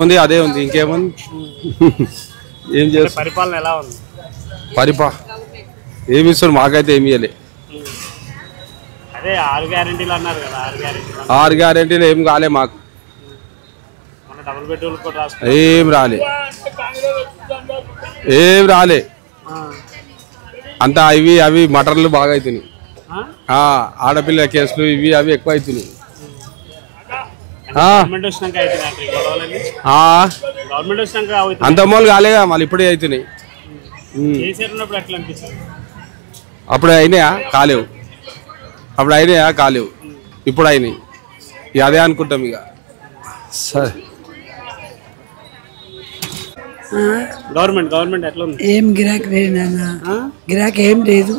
ఉంది అదే ఉంది ఇంకేముంది ఏం చేస్తారు పరిపాలన ఎలా ఉంది ఏమి ఇస్తారు మాకైతే ఏమి ఇవ్వలే అదే 6 గ్యారెంటీలు అన్నారు కదా 6 గ్యారెంటీలు ఏం కాలే మాకు డబుల్ బెడ్రూమ్ కూడా ఏం రాలే అంతా ఇవి అవి మటర్లు బాగా అవుతున్నాయి ఆడపిల్ల కేసులు ఇవి అవి ఎక్కువ అవుతున్నాయి అంత మూలు కాలేగా మళ్ళీ ఇప్పుడే అవుతున్నాయి అప్పుడు అయినాయా కాలేవు ఇప్పుడు అయినాయి అదే అనుకుంటాం ఇక సరే గవర్నమెంట్ ఎట్లా ఉంది ఏం గిరాకీ లేదు నాన్న గిరాకీ ఏం లేదు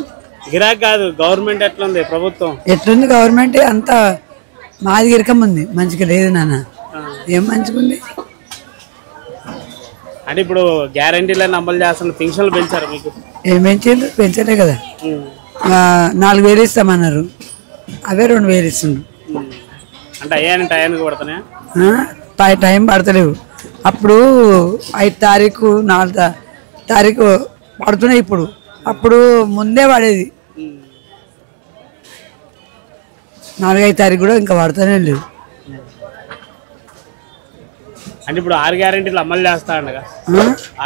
గిరాకీ కాదు గవర్నమెంట్ ఎట్లా ఉంది ప్రభుత్వం ఎట్లుంది గవర్నమెంట్ అంత మాది గిరకం ఉంది మంచిగా లేదు నాన్న ఏం మంచిగా ఉంది అంటే ఇప్పుడు గ్యారెంటీలను అమలు చేస్తున్న పెన్షన్లు పెంచారు మీకు ఏం పెంచారు పెంచలే కదా 4000 ఇస్తామన్నారు అవే 2000 ఇస్తుండ్రు అంటే అయ్యాని టైంకి పడుతున్నాయా టైం పడతలేవు అప్పుడు 5 తారీఖు 4 తారీఖు పడుతున్నాయి ఇప్పుడు అప్పుడు ముందే పడేది 4-5 తారీఖు కూడా ఇంకా పడుతూనే లేవు అంటే ఇప్పుడు 6 గ్యారెంటీలు అమలు చేస్తాడు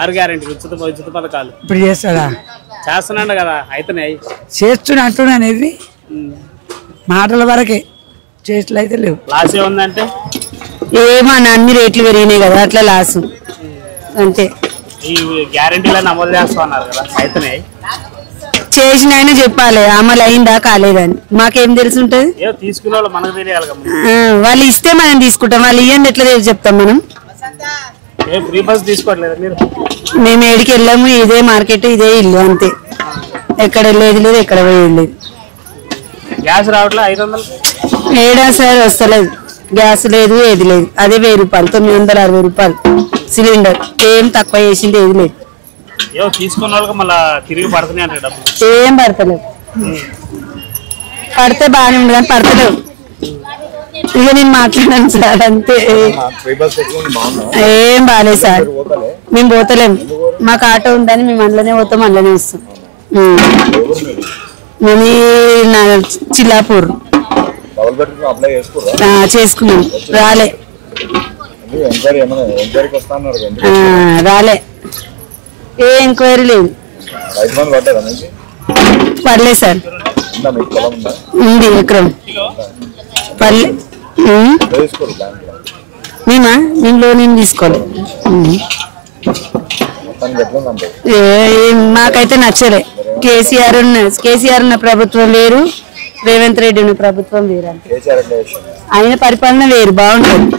6 గ్యారెంటీలు ఉచిత పథకాలు ఇప్పుడు చేస్తున్నాడు కదా అయితున్నాయి అంటున్నాను ఇవి మాటల వరకే చేతులు అయితే లేవు లాస్ ఏముందంటే ఏమన్నా అన్ని రేట్లు పెరిగినాయి కదా అట్లా లాసు అంతే ఈ గ్యారెంటీలను అమలు చేస్తున్నారు కదా అయితున్నాయి చేసిన ఆయన చెప్పాలి అమలు అయిందా కాలేదని మాకేం తెలిసి ఉంటది తీసుకునే వాళ్ళు మనకు తెలియాలి వాళ్ళు ఇస్తే మనం తీసుకుంటాం వాళ్ళు ఇవ్వండి ఎట్లా చెప్తాం మనం ఫ్రీ బస్ తీసుకోవట్లేదు మీరు మేము ఏడికి వెళ్ళాము ఇదే మార్కెట్ ఇదే ఇల్లు అంతే ఎక్కడ వెళ్ళేది లేదు ఎక్కడ పోయేది లేదు గ్యాస్ రావట్లే 500 ఏడా సార్ వస్తలేదు గ్యాస్ లేదు ఏది లేదు అదే 1000 రూపాయలు 960 రూపాయలు సిలిండర్ ఏం తక్కువ చేసింది ఏది లేదు తీసుకున్న వాళ్ళకి మళ్ళీ తిరిగి పడుతున్నాయి అంటే డబ్బులు ఏం పడతలేదు పడితే బాగానే ఉంది కానీ పడతలేవు ఇక నేను మాట్లాడాను సార్ అంతే ఏం బాగాలేదు సార్ మేము పోతలేము మాకు ఆటో ఉందని మేము అందులోనే పోతాం అందులోనే వస్తాం మేము చిల్లాపూర్ చేసుకున్నాం రాలే ఏ ఎంక్వైరీ లేదు పర్లేదు సార్ ఉంది ఎకరం పర్లే మేము లోన్ ఏం తీసుకోవాలి మాకైతే నచ్చలే కేసీఆర్ ఉన్న ప్రభుత్వం వేరు రేవంత్ రెడ్డి ఉన్న ప్రభుత్వం వేరు ఆయన పరిపాలన వేరు బాగుంటుంది